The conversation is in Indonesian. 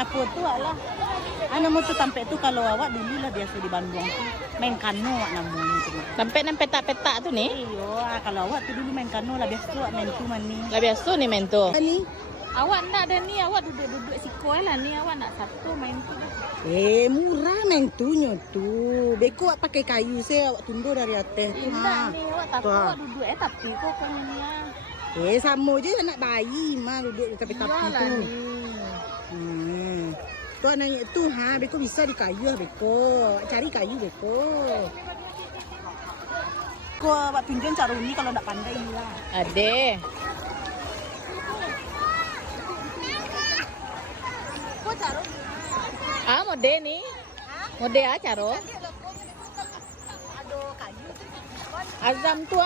apa tu lah. Anu tu tampe tu kalau awak dulu lah biasa di Bandung tu main kano namanya tu. Sampai nang petak-petak tu nih. Iyo, kalau awak tu dulu main kano lah biasa tu main tu mani. Lah biasa nih main tuh. Ani? Awak nak ada nih, awak duduk-duduk siko lah nih, awak nak satu main tu. Murah main tu tu. Beko awak pakai kayu saya awak tundur dari atas tu. Enggak nih, awak tak Tuh. awak duduk tapi kok punya. Sama je anak bayi mah duduk di tepi-tepi tu. Tu nanya tu beko bisa di kayu beko. Cari kayu beko. Kau awak tunjuk cara ni kalau nak pandai lah. Ade. Kau cara Mode nih. Mode caro. Aduh kayu. Azam tuh.